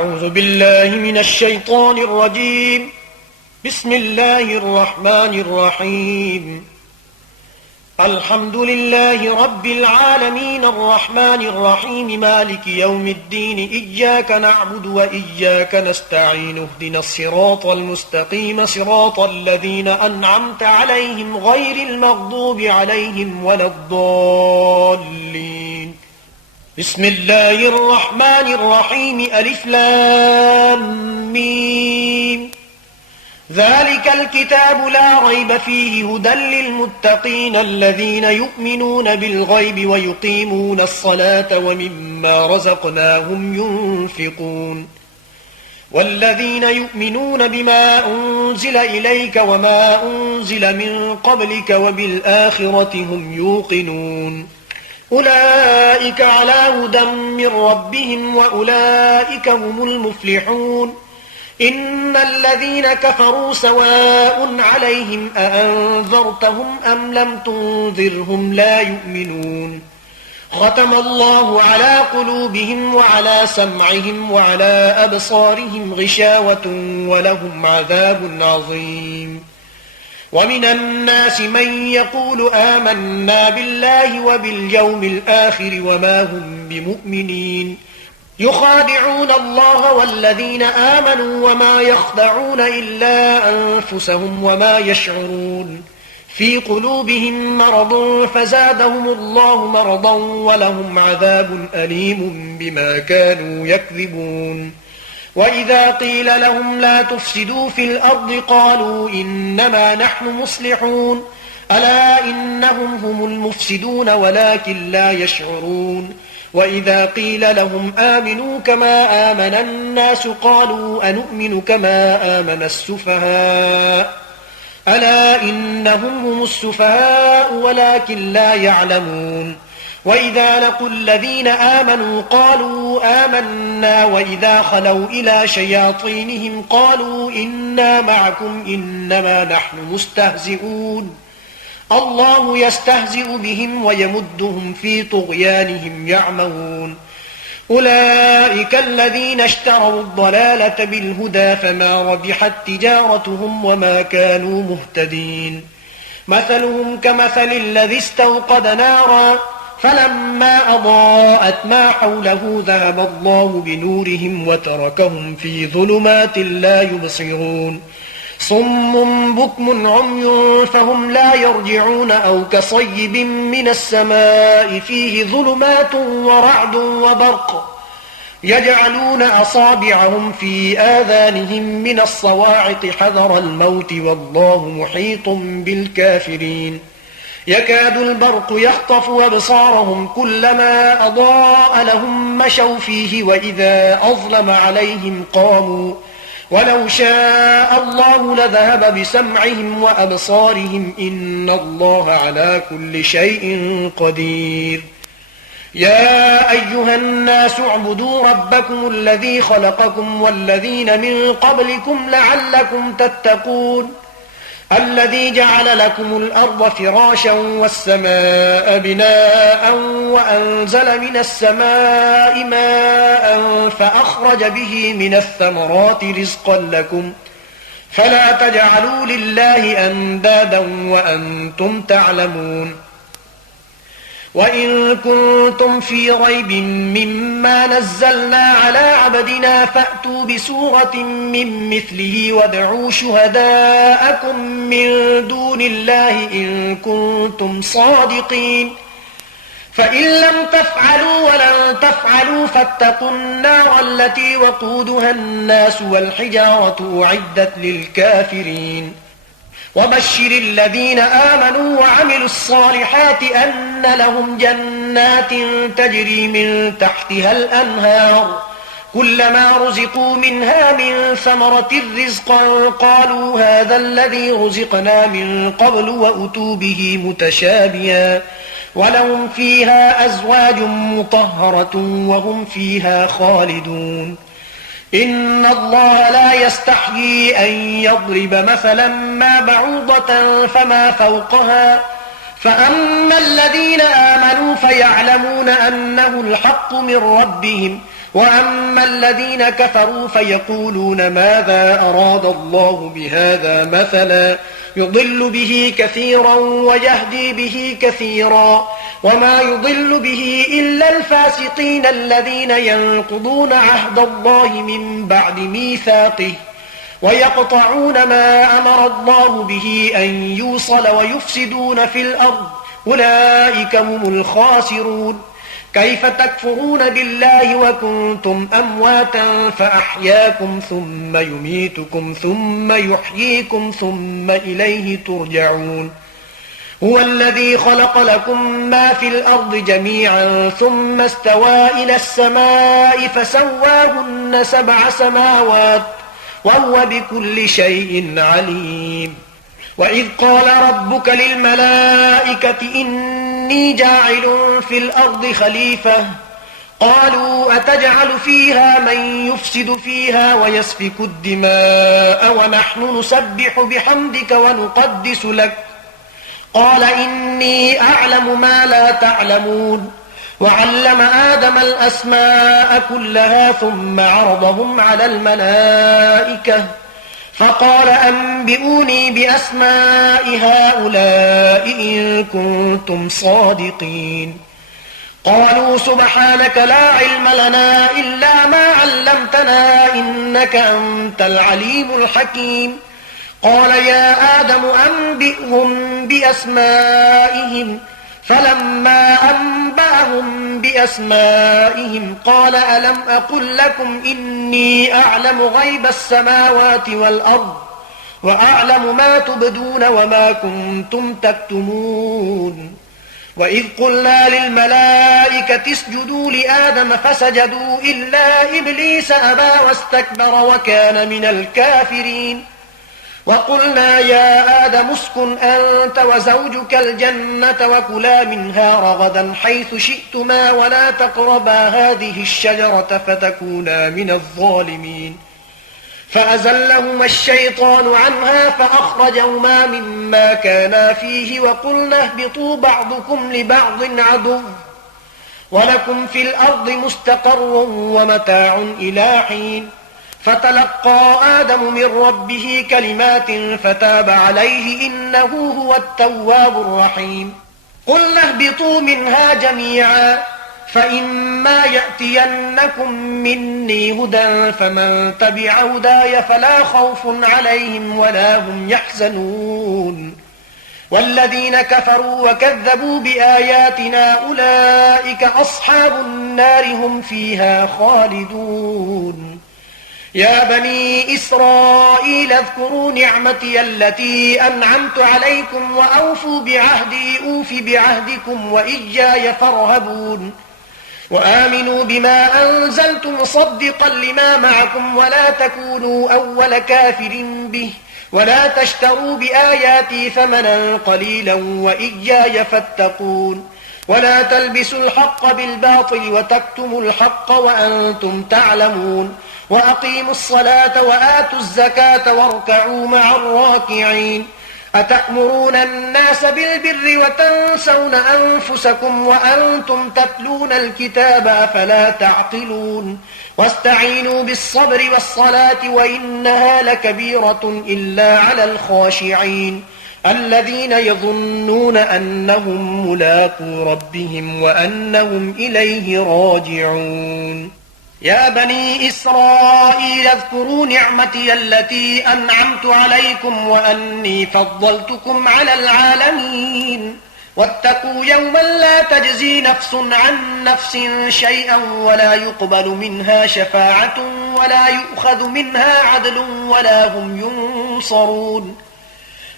أعوذ بالله من الشيطان الرجيم. بسم الله الرحمن الرحيم. الحمد لله رب العالمين الرحمن الرحيم مالك يوم الدين إياك نعبد وإياك نستعين اهدنا الصراط المستقيم صراط الذين أنعمت عليهم غير المغضوب عليهم ولا الضالين. بسم الله الرحمن الرحيم ألف لام ميم. ذلك الكتاب لا ريب فيه هدى للمتقين الذين يؤمنون بالغيب ويقيمون الصلاة ومما رزقناهم ينفقون والذين يؤمنون بما أنزل إليك وما أنزل من قبلك وبالآخرة هم يوقنون أولئك على هدى من ربهم وأولئك هم المفلحون. إن الذين كفروا سواء عليهم أأنذرتهم أم لم تنذرهم لا يؤمنون. ختم الله على قلوبهم وعلى سمعهم وعلى أبصارهم غشاوة ولهم عذاب عظيم. ومن الناس من يقول آمنا بالله وباليوم الآخر وما هم بمؤمنين يخادعون الله والذين آمنوا وما يخدعون إلا أنفسهم وما يشعرون. في قلوبهم مرض فزادهم الله مرضا ولهم عذاب أليم بما كانوا يكذبون. وإذا قيل لهم لا تفسدوا في الأرض قالوا إنما نحن مصلحون ألا إنهم هم المفسدون ولكن لا يشعرون. وإذا قيل لهم آمنوا كما آمن الناس قالوا أنؤمن كما آمن السفهاء ألا إنهم هم السفهاء ولكن لا يعلمون. وإذا لقوا الذين آمنوا قالوا آمنا وإذا خلوا إلى شياطينهم قالوا إنا معكم إنما نحن مستهزئون. الله يستهزئ بهم ويمدهم في طغيانهم يعمهون. أولئك الذين اشتروا الضلالة بالهدى فما ربحت تجارتهم وما كانوا مهتدين. مثلهم كمثل الذي استوقد نارا فلما أضاءت ما حوله ذهب الله بنورهم وتركهم في ظلمات لا يبصرون. صم بكم عمي فهم لا يرجعون أو كصيب من السماء فيه ظلمات ورعد وبرق يجعلون أصابعهم في آذانهم من الصواعق حذر الموت والله محيط بالكافرين. يكاد البرق يخطف أبصارهم كلما أضاء لهم مشوا فيه وإذا أظلم عليهم قاموا ولو شاء الله لذهب بسمعهم وأبصارهم إن الله على كل شيء قدير. يا أيها الناس اعبدوا ربكم الذي خلقكم والذين من قبلكم لعلكم تتقون الذي جعل لكم الأرض فراشا والسماء بناء وأنزل من السماء ماء فأخرج به من الثمرات رزقا لكم فلا تجعلوا لله أندادا وأنتم تعلمون. وإن كنتم في ريب مما نزلنا على عبدنا فأتوا بسورة من مثله وادعوا شهداءكم من دون الله إن كنتم صادقين. فإن لم تفعلوا ولن تفعلوا فاتقوا النار التي وقودها الناس والحجارة أعدت للكافرين. وبشر الذين آمنوا وعملوا الصالحات أن لهم جنات تجري من تحتها الأنهار كلما رزقوا منها من ثمرة رزقا قالوا هذا الذي رزقنا من قبل وأتوا به متشابها ولهم فيها أزواج مطهرة وهم فيها خالدون. إن الله لا يستحيي أن يضرب مثلا ما بعوضة فما فوقها فأما الذين آمنوا فيعلمون أنه الحق من ربهم وأما الذين كفروا فيقولون ماذا أراد الله بهذا مثلا يضل به كثيرا ويهدي به كثيرا وما يضل به إلا الفاسقين الذين ينقضون عهد الله من بعد ميثاقه ويقطعون ما أمر الله به أن يوصل ويفسدون في الأرض أولئك هم الخاسرون. كيف تكفرون بالله وكنتم أمواتا فأحياكم ثم يميتكم ثم يحييكم ثم إليه ترجعون. هو الذي خلق لكم ما في الأرض جميعا ثم استوى إلى السماء فسواهن 7 سماوات وهو بكل شيء عليم. وإذ قال ربك للملائكة إني جاعل في الأرض خليفة قالوا أتجعل فيها من يفسد فيها ويسفك الدماء ونحن نسبح بحمدك ونقدس لك قال إني أعلم ما لا تعلمون. وعلم آدم الأسماء كلها ثم عرضهم على الملائكة فقال أنبئوني بأسماء هؤلاء إن كنتم صادقين. قالوا سبحانك لا علم لنا إلا ما علمتنا إنك أنت العليم الحكيم. قال يا آدم أنبئهم بأسمائهم فلما أنبأهم بأسمائهم قال ألم أقل لكم إني أعلم غيب السماوات والأرض وأعلم ما تبدون وما كنتم تكتمون. وإذ قلنا للملائكة اسجدوا لآدم فسجدوا إلا إبليس أبى واستكبر وكان من الكافرين. وقلنا يا آدم اسكن أنت وزوجك الجنة وكلا منها رغدا حيث شئتما ولا تقربا هذه الشجرة فتكونا من الظالمين. فأزلهما الشيطان عنها فأخرجهما مما كانا فيه وقلنا اهبطوا بعضكم لبعض عدو ولكم في الأرض مستقر ومتاع إلى حين. فتلقى آدم من ربه كلمات فتاب عليه إنه هو التواب الرحيم. قلنا اهبطوا منها جميعا فإما يأتينكم مني هدى فمن تبع هداي فلا خوف عليهم ولا هم يحزنون. والذين كفروا وكذبوا بآياتنا أولئك أصحاب النار هم فيها خالدون. يا بني إسرائيل اذكروا نعمتي التي أنعمت عليكم وأوفوا بعهدي أوف بعهدكم وإياي فارهبون. وآمنوا بما أنزلت مصدقا لما معكم ولا تكونوا أول كافر به ولا تشتروا بآياتي ثمنا قليلا وإياي فاتقون. ولا تلبسوا الحق بالباطل وتكتموا الحق وأنتم تعلمون. وأقيموا الصلاة وآتوا الزكاة واركعوا مع الراكعين. أتأمرون الناس بالبر وتنسون أنفسكم وأنتم تتلون الكتاب أفلا تعقلون. واستعينوا بالصبر والصلاة وإنها لكبيرة إلا على الخاشعين الذين يظنون أنهم ملاقو ربهم وأنهم إليه راجعون. يا بني إسرائيل اذكروا نعمتي التي أنعمت عليكم وأني فضلتكم على العالمين. واتقوا يوما لا تجزي نفس عن نفس شيئا ولا يقبل منها شفاعة ولا يؤخذ منها عدل ولا هم ينصرون.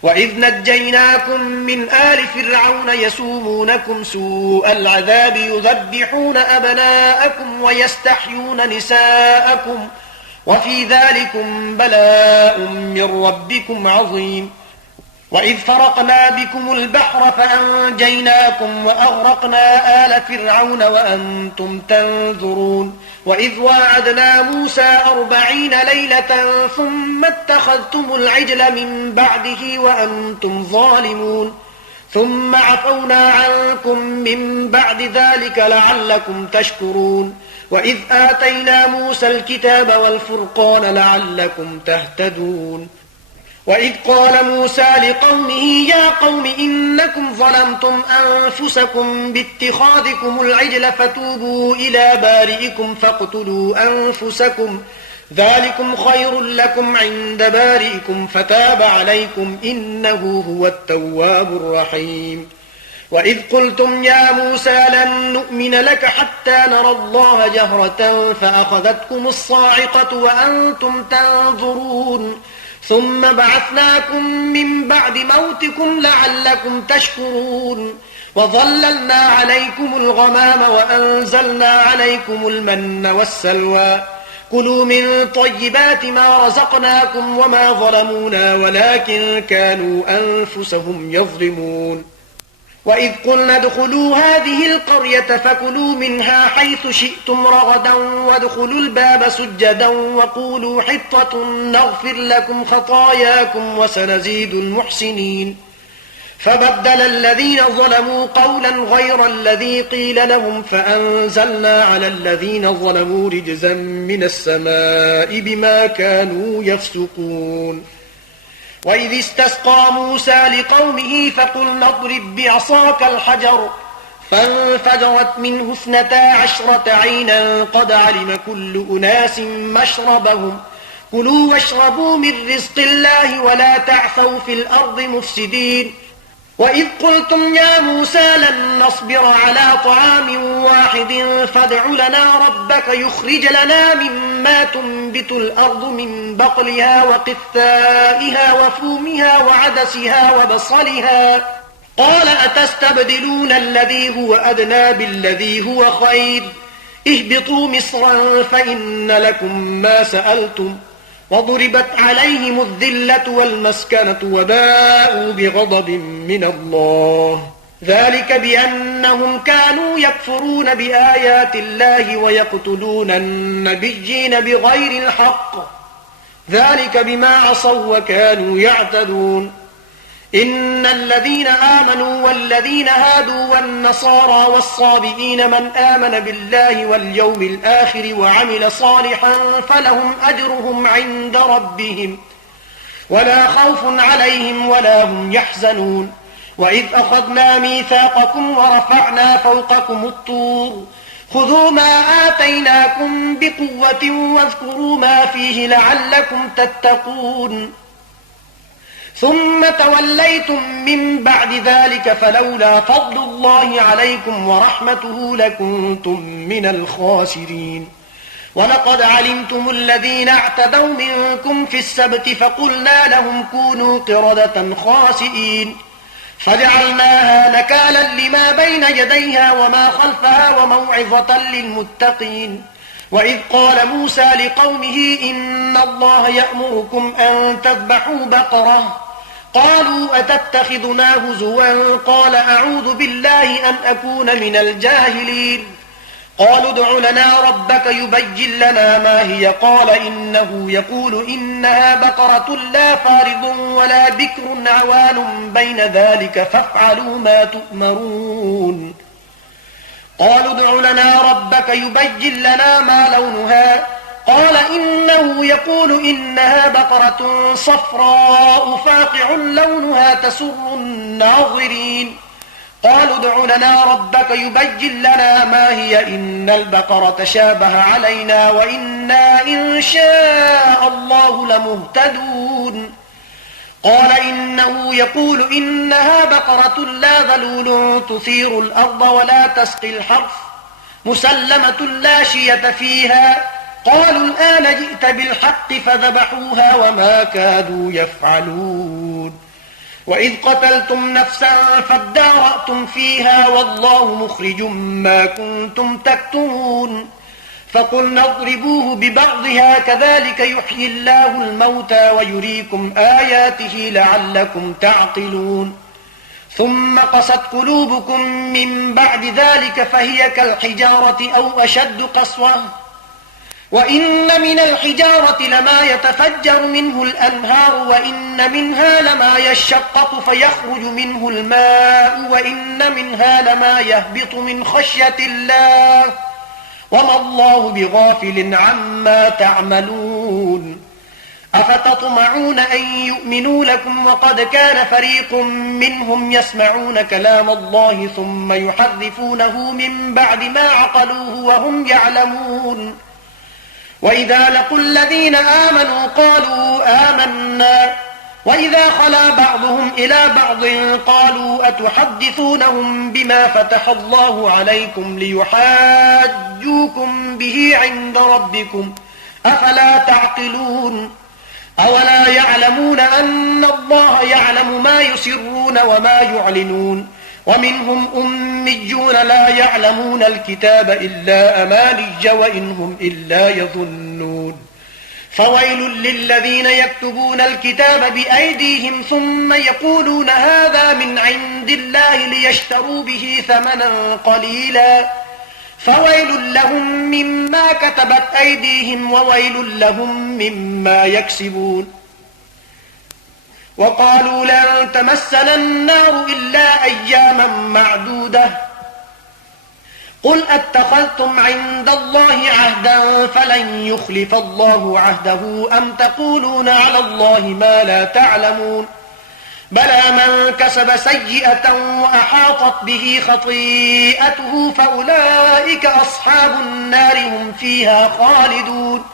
وإذ نجيناكم من آل فرعون يسومونكم سوء العذاب يذبحون أبناءكم ويستحيون نساءكم وفي ذلكم بلاء من ربكم عظيم. وإذ فرقنا بكم البحر فأنجيناكم وأغرقنا آل فرعون وأنتم تنظرون. وإذ واعدنا موسى 40 ليلة ثم اتخذتم العجل من بعده وأنتم ظالمون. ثم عفونا عنكم من بعد ذلك لعلكم تشكرون وإذ آتينا موسى الكتاب والفرقان لعلكم تهتدون وإذ قال موسى لقومه يا قوم إنكم ظلمتم أنفسكم باتخاذكم العجل فتوبوا إلى بارئكم فاقتلوا أنفسكم ذلكم خير لكم عند بارئكم فتاب عليكم إنه هو التواب الرحيم وإذ قلتم يا موسى لن نؤمن لك حتى نرى الله جهرة فأخذتكم الصاعقة وأنتم تنظرون ثم بعثناكم من بعد موتكم لعلكم تشكرون وظللنا عليكم الغمام وأنزلنا عليكم المن والسلوى كلوا من طيبات ما رزقناكم وما ظلمونا ولكن كانوا أنفسهم يظلمون وإذ قلنا ادخلوا هذه القرية فكلوا منها حيث شئتم رغدا وادخلوا الباب سجدا وقولوا حطة نغفر لكم خطاياكم وسنزيد المحسنين فبدل الذين ظلموا قولا غير الذي قيل لهم فأنزلنا على الذين ظلموا رجزا من السماء بما كانوا يفسقون وإذ استسقى موسى لقومه فقلنا اضرب بعصاك الحجر فانفجرت منه 12 عينا قد علم كل أناس مشربهم كلوا واشربوا من رزق الله ولا تعثوا في الأرض مفسدين وإذ قلتم يا موسى لن نصبر على طعام واحد فادع لنا ربك يخرج لنا مما تنبت الأرض من بقلها وقثائها وفومها وعدسها وبصلها قال أتستبدلون الذي هو أدنى بالذي هو خير اهبطوا مصرا فإن لكم ما سألتم وضربت عليهم الذلة والمسكنة وباءوا بغضب من الله ذلك بأنهم كانوا يكفرون بآيات الله ويقتلون النبيين بغير الحق ذلك بما عصوا وكانوا يعتدون إن الذين آمنوا والذين هادوا والنصارى والصابئين من آمن بالله واليوم الآخر وعمل صالحا فلهم أجرهم عند ربهم ولا خوف عليهم ولا هم يحزنون وإذ أخذنا ميثاقكم ورفعنا فوقكم الطور خذوا ما آتيناكم بقوة واذكروا ما فيه لعلكم تتقون ثم توليتم من بعد ذلك فلولا فضل الله عليكم ورحمته لكنتم من الخاسرين ولقد علمتم الذين اعتدوا منكم في السبت فقلنا لهم كونوا قردة خاسئين فجعلناها نكالا لما بين يديها وما خلفها وموعظة للمتقين وإذ قال موسى لقومه إن الله يأمركم أن تذبحوا بقرة قالوا أتتخذنا هزوا قال أعوذ بالله أن أكون من الجاهلين قالوا ادع لنا ربك يبين لنا ما هي قال إنه يقول إنها بقرة لا فارض ولا بكر عوان بين ذلك فافعلوا ما تؤمرون قالوا ادع لنا ربك يبين لنا ما لونها قال إنه يقول إنها بقرة صفراء فاقع لونها تسر الناظرين قالوا ادع لنا ربك يبين لنا ما هي إن البقرة شابه علينا وإنا إن شاء الله لمهتدون قال إنه يقول إنها بقرة لا ذلول تثير الأرض ولا تسقي الحرث مسلمة لا شية فيها قالوا الآن جئت بالحق فذبحوها وما كادوا يفعلون وإذ قتلتم نفسا فادارأتم فيها والله مخرج ما كنتم تكتمون فقلنا اضربوه ببعضها كذلك يحيي الله الموتى ويريكم آياته لعلكم تعقلون ثم قست قلوبكم من بعد ذلك فهي كالحجارة أو أشد قسوة وإن من الحجارة لما يتفجر منه الأنهار وإن منها لما يشقق فيخرج منه الماء وإن منها لما يهبط من خشية الله وما الله بغافل عما تعملون أفتطمعون أن يؤمنوا لكم وقد كان فريق منهم يسمعون كلام الله ثم يحرفونه من بعد ما عقلوه وهم يعلمون وإذا لقوا الذين آمنوا قالوا آمنا وإذا خلا بعضهم إلى بعض قالوا أتحدثونهم بما فتح الله عليكم ليحاجوكم به عند ربكم أفلا تعقلون أولا يعلمون أن الله يعلم ما يسرون وما يعلنون ومنهم أميون لا يعلمون الكتاب إلا أماني وإنهم إلا يظنون فويل للذين يكتبون الكتاب بأيديهم ثم يقولون هذا من عند الله ليشتروا به ثمنا قليلا فويل لهم مما كتبت أيديهم وويل لهم مما يكسبون وقالوا لن تمسنا النار إلا أياما معدودة قل أتخذتم عند الله عهدا فلن يخلف الله عهده أم تقولون على الله ما لا تعلمون بلى من كسب سيئة وأحاطت به خطيئته فأولئك أصحاب النار هم فيها خالدون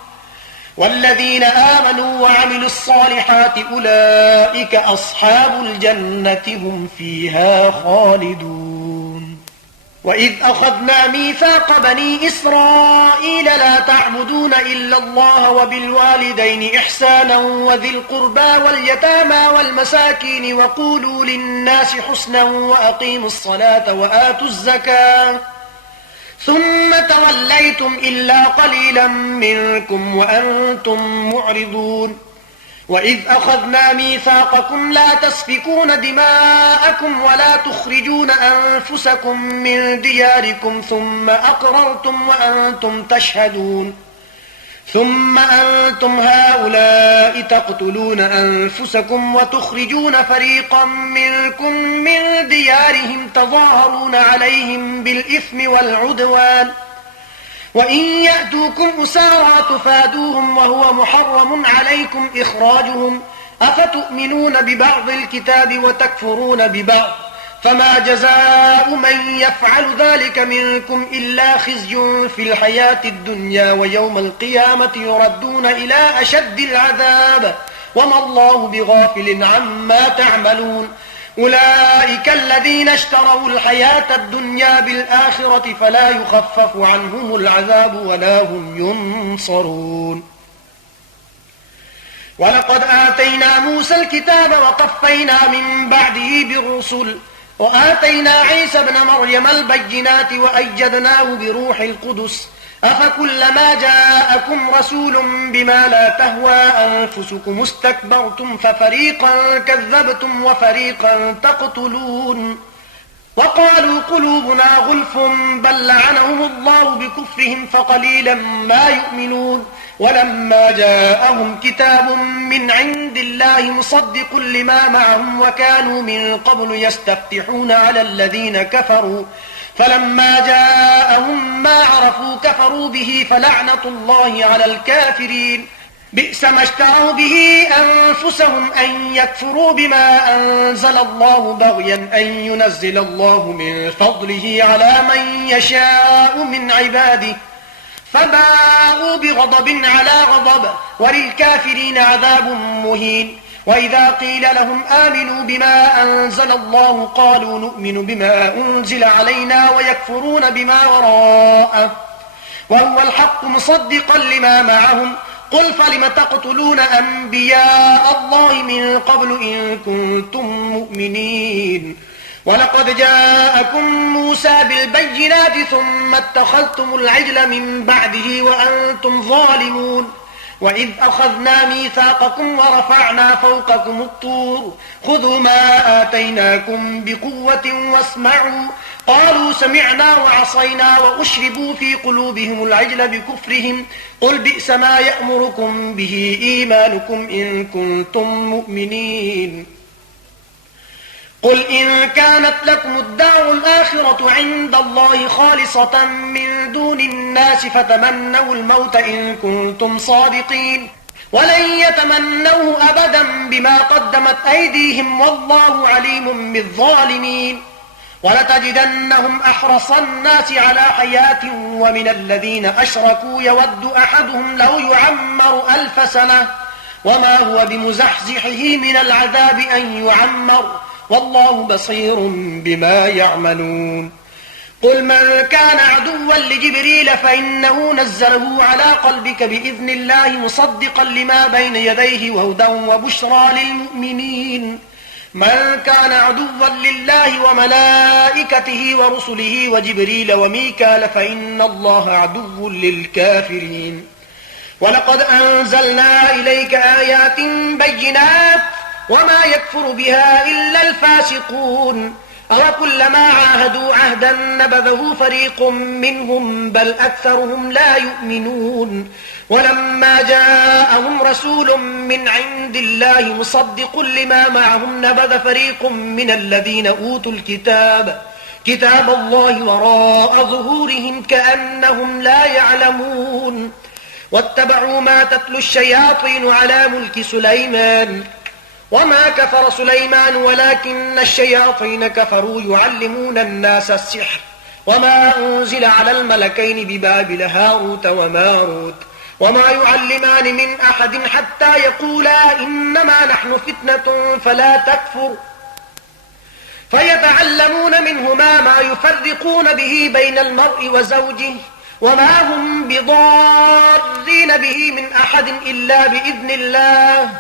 والذين آمنوا وعملوا الصالحات أولئك أصحاب الجنة هم فيها خالدون وإذ أخذنا ميثاق بني إسرائيل لا تعبدون إلا الله وبالوالدين إحسانا وذي القربى واليتامى والمساكين وقولوا للناس حسنا وأقيموا الصلاة وآتوا الزكاة ثم توليتم إلا قليلا منكم وأنتم معرضون وإذ أخذنا ميثاقكم لا تسفكون دماءكم ولا تخرجون أنفسكم من دياركم ثم أقررتم وأنتم تشهدون ثم أنتم هؤلاء تقتلون أنفسكم وتخرجون فريقا منكم من ديارهم تظاهرون عليهم بالإثم والعدوان وإن يأتوكم أسارى تفادوهم وهو محرم عليكم إخراجهم أفتؤمنون ببعض الكتاب وتكفرون ببعض فما جزاء من يفعل ذلك منكم إلا خزي في الحياة الدنيا ويوم القيامة يردون إلى أشد العذاب وما الله بغافل عما تعملون أولئك الذين اشتروا الحياة الدنيا بالآخرة فلا يخفف عنهم العذاب ولا هم ينصرون ولقد آتينا موسى الكتاب وقفينا من بعده بالرسل وآتينا عيسى ابن مريم البينات وأيدناه بروح القدس أفكلما جاءكم رسول بما لا تهوى أنفسكم استكبرتم ففريقا كذبتم وفريقا تقتلون وقالوا قلوبنا غلف بل لعنهم الله بكفرهم فقليلا ما يؤمنون ولما جاءهم كتاب من عند الله مصدق لما معهم وكانوا من قبل يستفتحون على الذين كفروا فلما جاءهم ما عرفوا كفروا به فلعنة الله على الكافرين بئس ما اشتروا به أنفسهم أن يكفروا بما أنزل الله بغيا أن ينزل الله من فضله على من يشاء من عباده فباءوا بغضب على غضب وللكافرين عذاب مهين وإذا قيل لهم آمنوا بما أنزل الله قالوا نؤمن بما أنزل علينا ويكفرون بما وراءه وهو الحق مصدقا لما معهم قل فلم تقتلون أنبياء الله من قبل إن كنتم مؤمنين ولقد جاءكم موسى بالبينات ثم اتخذتم العجل من بعده وأنتم ظالمون وإذ أخذنا ميثاقكم ورفعنا فوقكم الطور خذوا ما آتيناكم بقوة واسمعوا قالوا سمعنا وعصينا وأشربوا في قلوبهم العجل بكفرهم قل بئس ما يأمركم به إيمانكم إن كنتم مؤمنين قل إن كانت لكم الدار الآخرة عند الله خالصة من دون الناس فتمنوا الموت إن كنتم صادقين ولن يتمنوه أبدا بما قدمت أيديهم والله عليم بالظالمين ولتجدنهم أحرص الناس على حياة ومن الذين أشركوا يود أحدهم لو يعمر 1000 سنة وما هو بمزحزحه من العذاب أن يعمر والله بصير بما يعملون قل من كان عدوا لجبريل فإنه نزله على قلبك بإذن الله مصدقا لما بين يديه وهدى وبشرى للمؤمنين من كان عدوا لله وملائكته ورسله وجبريل وميكال فإن الله عدو للكافرين ولقد أنزلنا إليك آيات بينات وما يكفر بها إلا الفاسقون أوكلما عاهدوا عهدا نبذه فريق منهم بل أكثرهم لا يؤمنون ولما جاءهم رسول من عند الله مصدق لما معهم نبذ فريق من الذين أوتوا كتاب الله وراء ظهورهم كأنهم لا يعلمون واتبعوا ما تتلو الشياطين على ملك سليمان وما كفر سليمان ولكن الشياطين كفروا يعلمون الناس السحر وما أنزل على الملكين ببابل هاروت وماروت وما يعلمان من أحد حتى يقولا إنما نحن فتنة فلا تكفر فيتعلمون منهما ما يفرقون به بين المرء وزوجه وما هم بضارين به من أحد إلا بإذن الله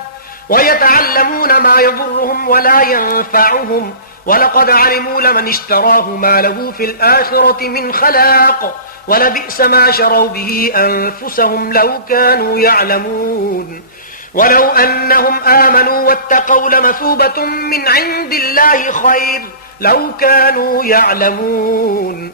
ويتعلمون ما يضرهم ولا ينفعهم ولقد علموا لمن اشتراه ما له في الآخرة من خلاق ولبئس ما شروا به أنفسهم لو كانوا يعلمون ولو أنهم آمنوا واتقوا لمثوبة من عند الله خير لو كانوا يعلمون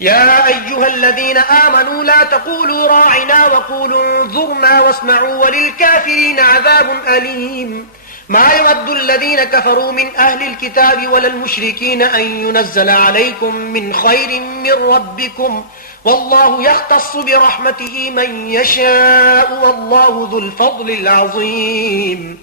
يا أيها الذين آمنوا لا تقولوا راعنا وقولوا انظرنا واسمعوا وللكافرين عذاب أليم ما يود الذين كفروا من أهل الكتاب ولا المشركين أن ينزل عليكم من خير من ربكم والله يختص برحمته من يشاء والله ذو الفضل العظيم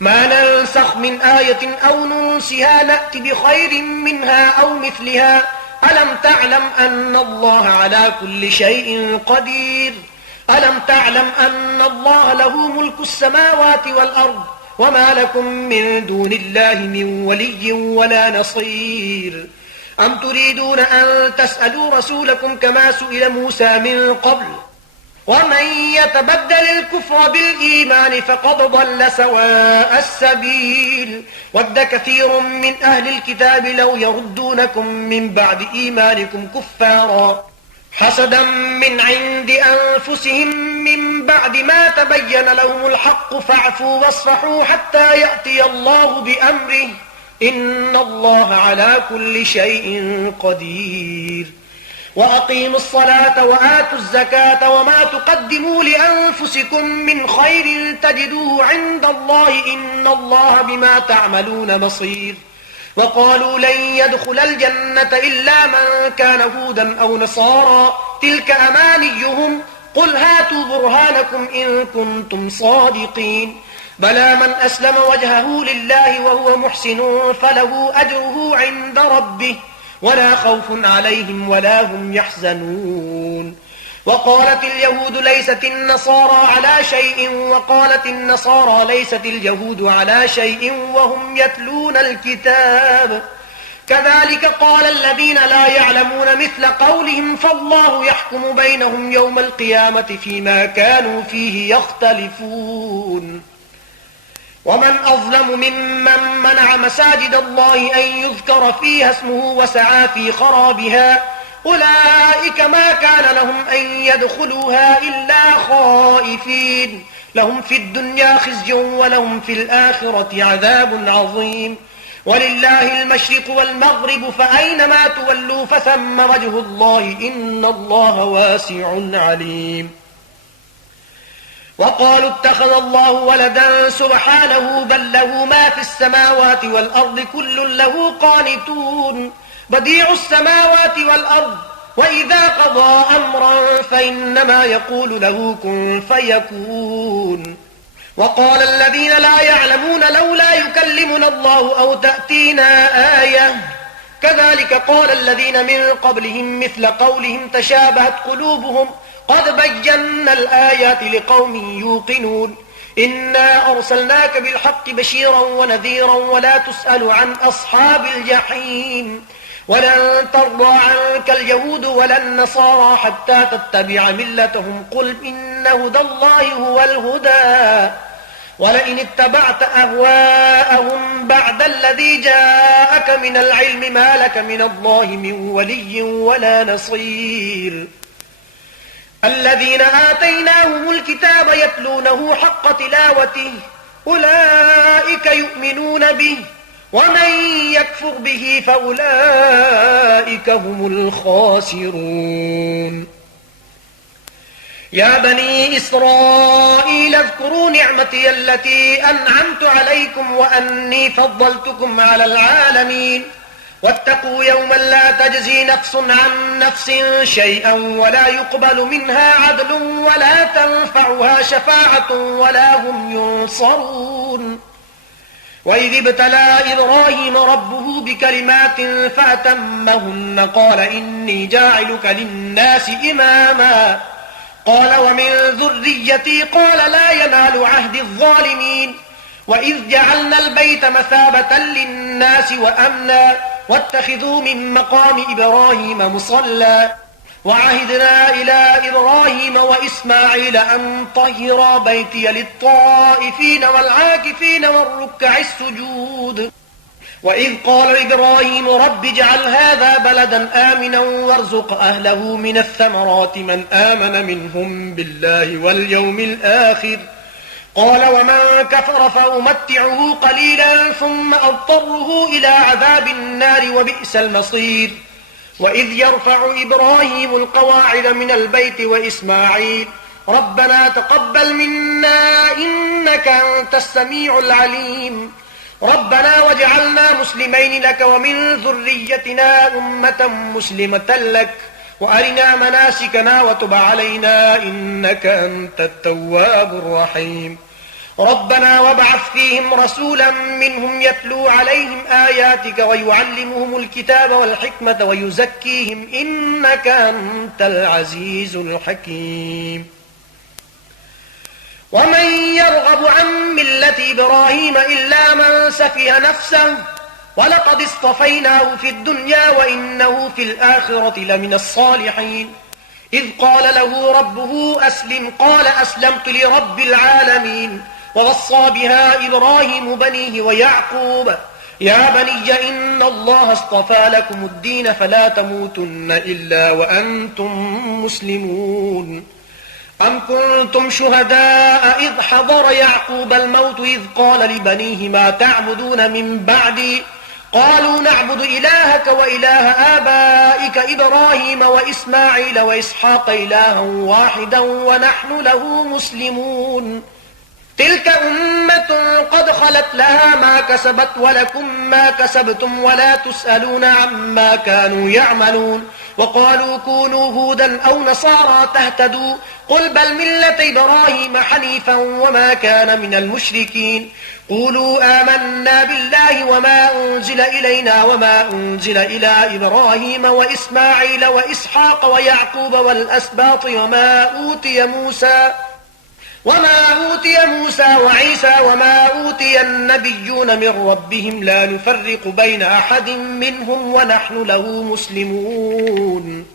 ما ننسخ من آية أو ننسها نأت بخير منها أو مثلها ألم تعلم أن الله على كل شيء قدير ألم تعلم أن الله له ملك السماوات والأرض وما لكم من دون الله من ولي ولا نصير أم تريدون أن تسألوا رسولكم كما سئل موسى من قبل ومن يتبدل الكفر بالإيمان فقد ضل سواء السبيل ود كثير من أهل الكتاب لو يردونكم من بعد إيمانكم كفارا حسدا من عند أنفسهم من بعد ما تبين لهم الحق فاعفوا واصفحوا حتى يأتي الله بأمره إن الله على كل شيء قدير وأقيموا الصلاة وآتوا الزكاة وما تقدموا لأنفسكم من خير تجدوه عند الله إن الله بما تعملون بصير وقالوا لن يدخل الجنة إلا من كان هودا أو نصارى تلك أمانيهم قل هاتوا برهانكم إن كنتم صادقين بلى من أسلم وجهه لله وهو محسن فله أجره عند ربه ولا خوف عليهم ولا هم يحزنون وقالت اليهود ليست النصارى على شيء وقالت النصارى ليست اليهود على شيء وهم يتلون الكتاب كذلك قال الذين لا يعلمون مثل قولهم فالله يحكم بينهم يوم القيامة فيما كانوا فيه يختلفون ومن أظلم ممن منع مساجد الله أن يذكر فيها اسمه وسعى في خرابها أولئك ما كان لهم أن يدخلوها إلا خائفين لهم في الدنيا خزي ولهم في الآخرة عذاب عظيم ولله المشرق والمغرب فأينما تولوا فثم وجه الله إن الله واسع عليم وقالوا اتخذ الله ولدا سبحانه بل له ما في السماوات والأرض كل له قانتون بديع السماوات والأرض وإذا قضى أمرا فإنما يقول له كن فيكون وقال الذين لا يعلمون لولا يكلمنا الله أو تأتينا آية كذلك قال الذين من قبلهم مثل قولهم تشابهت قلوبهم قد بينا الآيات لقوم يوقنون إنا أرسلناك بالحق بشيرا ونذيرا ولا تسأل عن أصحاب الجحيم ولن ترضى عنك اليهود ولا النصارى حتى تتبع ملتهم قل إن هدى الله هو الهدى ولئن اتبعت أهواءهم بعد الذي جاءك من العلم ما لك من الله من ولي ولا نصير الذين آتيناهم الكتاب يتلونه حق تلاوته أولئك يؤمنون به ومن يكفر به فأولئك هم الخاسرون يا بني إسرائيل اذكروا نعمتي التي أنعمت عليكم وأني فضلتكم على العالمين واتقوا يوما لا تجزي نفس عن نفس شيئا ولا يقبل منها عدل ولا تنفعها شفاعة ولا هم ينصرون وإذ ابتلى إبراهيم ربه بكلمات فأتمهن قال إني جاعلك للناس إماما قال ومن ذريتي قال لا ينال عهد الظالمين وإذ جعلنا البيت مثابة للناس وأمنا واتخذوا من مقام إبراهيم مصلى وعهدنا إلى إبراهيم وإسماعيل أن طهرا بيتي للطائفين والعاكفين والركع السجود وإذ قال إبراهيم رب اجعل هذا بلدا آمنا وارزق أهله من الثمرات من آمن منهم بالله واليوم الآخر قال ومن كفر فأمتعه قليلا ثم أضطره إلى عذاب النار وبئس المصير وإذ يرفع إبراهيم القواعد من البيت وإسماعيل ربنا تقبل منا إنك أنت السميع العليم ربنا واجعلنا مسلمين لك ومن ذريتنا أمة مسلمة لك وأرنا مناسكنا وتب علينا إنك أنت التواب الرحيم ربنا وابعث فيهم رسولا منهم يتلو عليهم آياتك ويعلمهم الكتاب والحكمة ويزكيهم إنك أنت العزيز الحكيم ومن يرغب عن ملة إبراهيم إلا من سفه نفسه ولقد اصطفيناه في الدنيا وإنه في الآخرة لمن الصالحين إذ قال له ربه أسلم قال أسلمت لرب العالمين ووصى بها إبراهيم بنيه ويعقوب يا بني إن الله اصطفى لكم الدين فلا تموتن إلا وأنتم مسلمون أم كنتم شهداء إذ حضر يعقوب الموت إذ قال لبنيه ما تعبدون من بعدي قالوا نعبد إلهك وإله آبائك إبراهيم وإسماعيل وإسحاق إلها واحدا ونحن له مسلمون تلك أمة قد خلت لها ما كسبت ولكم ما كسبتم ولا تسألون عما كانوا يعملون وقالوا كونوا هودا أو نصارى تهتدوا قل بل ملة إبراهيم حنيفا وما كان من المشركين قولوا آمنا بالله وما أنزل إلينا وما أنزل إلى إبراهيم وإسماعيل وإسحاق ويعقوب والأسباط وما أوتي موسى وعيسى وما أوتي النبيون من ربهم لا نفرق بين أحد منهم ونحن له مسلمون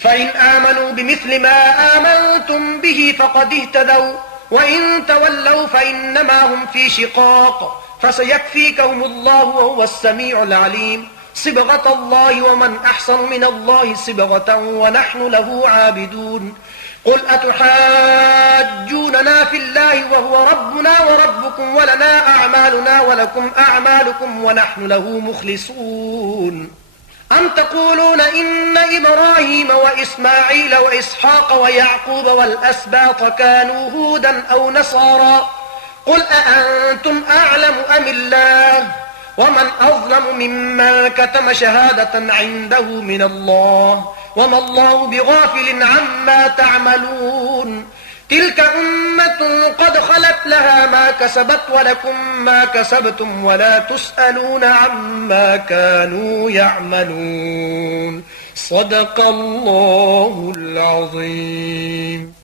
فإن آمنوا بمثل ما آمنتم به فقد اهتدوا وإن تولوا فإنما هم في شقاق فسيكفيكهم الله وهو السميع العليم صبغة الله ومن أحسن من الله صبغة ونحن له عابدون قل أتحاجوننا في الله وهو ربنا وربكم ولنا أعمالنا ولكم أعمالكم ونحن له مخلصون أم تقولون إن إبراهيم وإسماعيل وإسحاق ويعقوب والأسباط كانوا هودا أو نصارى قل أأنتم أعلم أم الله ومن أظلم ممن كتم شهادة عنده من الله وما الله بغافل عما تعملون تلك أمة قد خلت لها ما كسبت ولكم ما كسبتم ولا تسألون عما كانوا يعملون صدق الله العظيم.